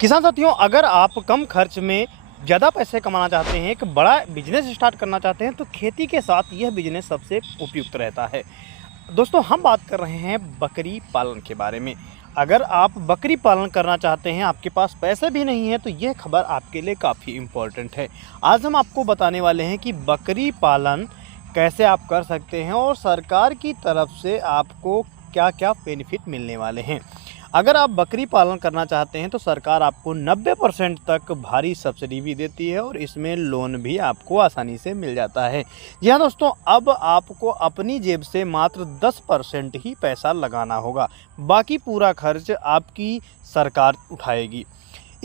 किसान साथियों, अगर आप कम खर्च में ज़्यादा पैसे कमाना चाहते हैं, एक बड़ा बिजनेस स्टार्ट करना चाहते हैं, तो खेती के साथ यह बिजनेस सबसे उपयुक्त रहता है। दोस्तों, हम बात कर रहे हैं बकरी पालन के बारे में। अगर आप बकरी पालन करना चाहते हैं, आपके पास पैसे भी नहीं है, तो यह खबर आपके लिए काफ़ी इम्पोर्टेंट है। आज हम आपको बताने वाले हैं कि बकरी पालन कैसे आप कर सकते हैं और सरकार की तरफ से आपको क्या-क्या बेनिफिट मिलने वाले हैं। अगर आप बकरी पालन करना चाहते हैं, तो सरकार आपको 90% तक भारी सब्सिडी भी देती है और इसमें लोन भी आपको आसानी से मिल जाता है। जी हाँ दोस्तों, अब आपको अपनी जेब से मात्र 10% ही पैसा लगाना होगा, बाकी पूरा खर्च आपकी सरकार उठाएगी।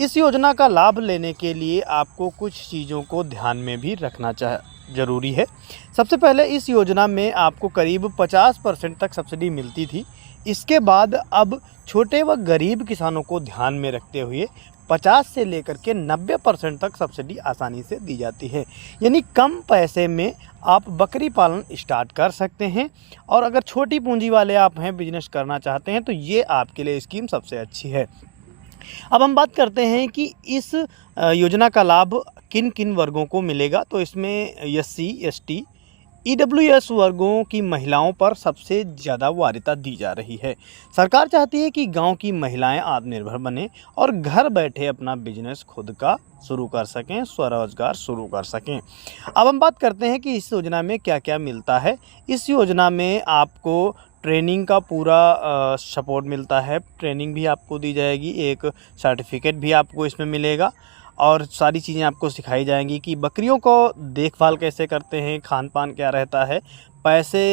इस योजना का लाभ लेने के लिए आपको कुछ चीज़ों को ध्यान में भी रखना ज़रूरी है। सबसे पहले, इस योजना में आपको करीब 50% तक सब्सिडी मिलती थी। इसके बाद अब छोटे व गरीब किसानों को ध्यान में रखते हुए 50 से लेकर के 90% तक सब्सिडी आसानी से दी जाती है। यानी कम पैसे में आप बकरी पालन स्टार्ट कर सकते हैं। और अगर छोटी पूंजी वाले आप हैं, बिजनेस करना चाहते हैं, तो ये आपके लिए स्कीम सबसे अच्छी है। अब हम बात करते हैं कि इस योजना का लाभ किन किन वर्गों को मिलेगा। तो इसमें SC, ST, EWS वर्गों की महिलाओं पर सबसे ज़्यादा वरीयता दी जा रही है। सरकार चाहती है कि गांव की महिलाएं आत्मनिर्भर बने और घर बैठे अपना बिजनेस खुद का शुरू कर सकें, स्वरोजगार शुरू कर सकें। अब हम बात करते हैं कि इस योजना में क्या क्या मिलता है। इस योजना में आपको ट्रेनिंग का पूरा सपोर्ट मिलता है। ट्रेनिंग भी आपको दी जाएगी, एक सर्टिफिकेट भी आपको इसमें मिलेगा और सारी चीज़ें आपको सिखाई जाएंगी कि बकरियों को देखभाल कैसे करते हैं, खान पान क्या रहता है, पैसे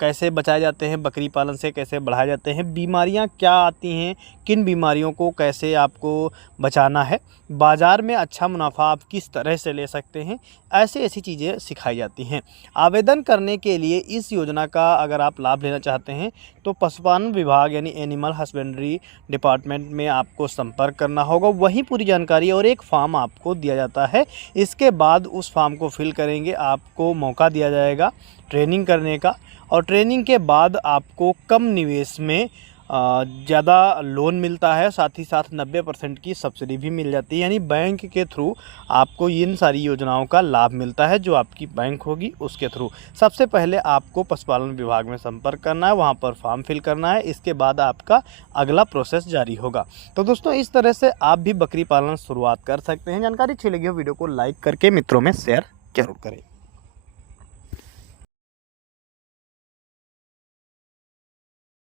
कैसे बचाए जाते हैं, बकरी पालन से कैसे बढ़ाए जाते हैं, बीमारियां क्या आती हैं, किन बीमारियों को कैसे आपको बचाना है, बाज़ार में अच्छा मुनाफा आप किस तरह से ले सकते हैं, ऐसी चीज़ें सिखाई जाती हैं। आवेदन करने के लिए इस योजना का अगर आप लाभ लेना चाहते हैं, तो पशुपालन विभाग यानी एनिमल हस्बेंड्री डिपार्टमेंट में आपको संपर्क करना होगा। वहीं पूरी जानकारी और एक फॉर्म आपको दिया जाता है। इसके बाद उस फॉर्म को फिल करेंगे, आपको मौका दिया जाएगा ट्रेनिंग करने का और ट्रेनिंग के बाद आपको कम निवेश में ज़्यादा लोन मिलता है। साथ ही साथ 90% की सब्सिडी भी मिल जाती है। यानी बैंक के थ्रू आपको इन सारी योजनाओं का लाभ मिलता है, जो आपकी बैंक होगी उसके थ्रू। सबसे पहले आपको पशुपालन विभाग में संपर्क करना है, वहाँ पर फॉर्म फिल करना है। इसके बाद आपका अगला प्रोसेस जारी होगा। तो दोस्तों, इस तरह से आप भी बकरी पालन शुरुआत कर सकते हैं। जानकारी अच्छी लगी हो, वीडियो को लाइक करके मित्रों में शेयर जरूर करें।